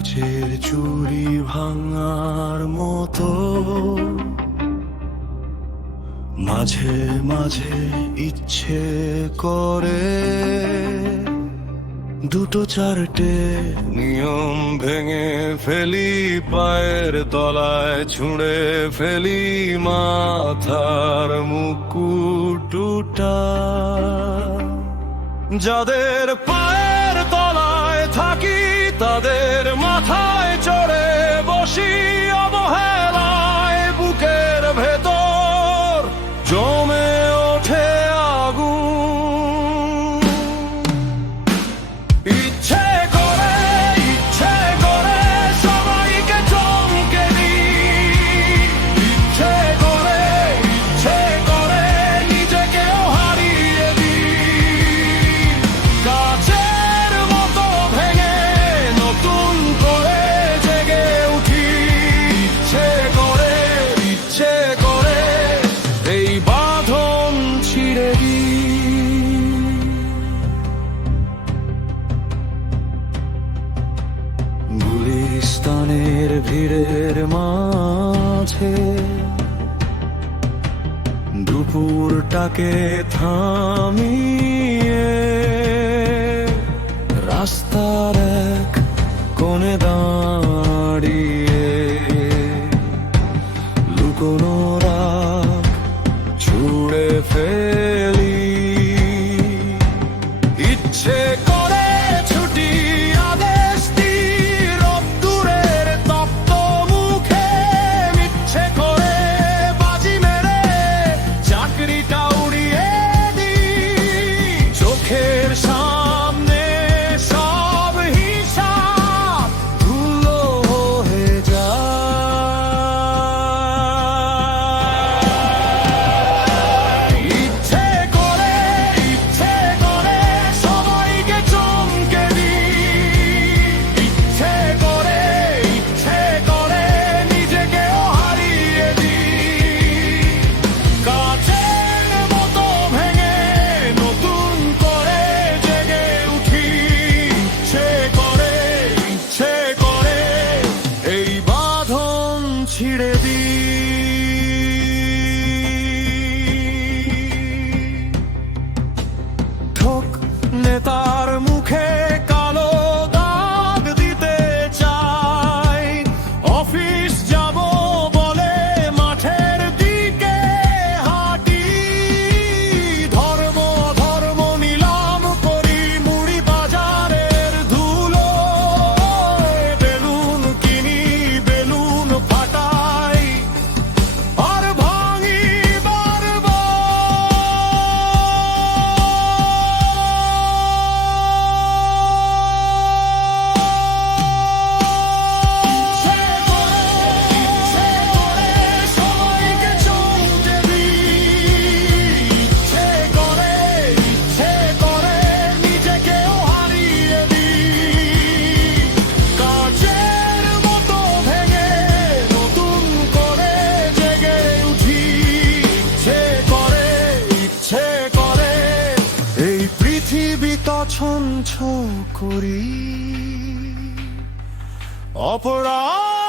কাচের চুড়ি ভাঙার মতো মাঝে মাঝে ইচ্ছে করে দুটো চারটে নিয়ম ভেঙে ফেলি, পায়ের তলায় ছুঁড়ে ফেলি মাথার মুকুটটা। যাদের পায়ের তলায় থাকি তাদের মাথায় চড়ে বসি, অবহেলায় বুকের ভেতর জমে ওঠে আগুন। ইচ্ছে করে সবাইকে চমকে দিই, ইচ্ছে করে নিজেকেও হারিয়ে দিই। কাচের মতো ভেঙে নতুন করে জেগে উঠি, ইচ্ছে করে এই বাঁধন ছিঁড়ে দিই। গুলিস্তানের ভিড়ের মাঝে দুপুরটাকে থামিয়ে রাস্তার এক কোণে দাঁড়িয়ে লুকোনো রাগ ছুঁড়ে ফেলি। ইচ্ছে করে ছুটি আদেশ দিই রোদ্দুরের তপ্ত মুখে, ইচ্ছে করে বাজি মেরে চাকরিটা উড়িয়ে দিই। চোখের সামনে সব হিসাব ধুলো হয়ে যায়। ইচ্ছে করে সবাইকে চমকে দিই, ইচ্ছে করে নিজেকেও হারিয়ে দিই। কাচের মতো ভেঙে নতুন করে জেগে উঠি, ইচ্ছে করে এই বাঁধন ছিঁড়ে দিই। ঠোক নেতার মুখে কালো দাগ দিতে চাই, অফিস যাব বলে মাঠের দিকে হাঁটি। ধর্ম নিলাম করি মুড়ি বাজারের ধুলো, বেলুন কিনি বেলুন ফাটাই আর ভাঙি বারবার। ইচ্ছে করে সবাইকে চমকে দিই, ইচ্ছে করে নিজেকেও হারিয়ে দিই। কাচের মতো ভেঙে নতুন করে জেগে উঠি, ইচ্ছে করে এই পৃথিবী তছনছ করি। অপরাধ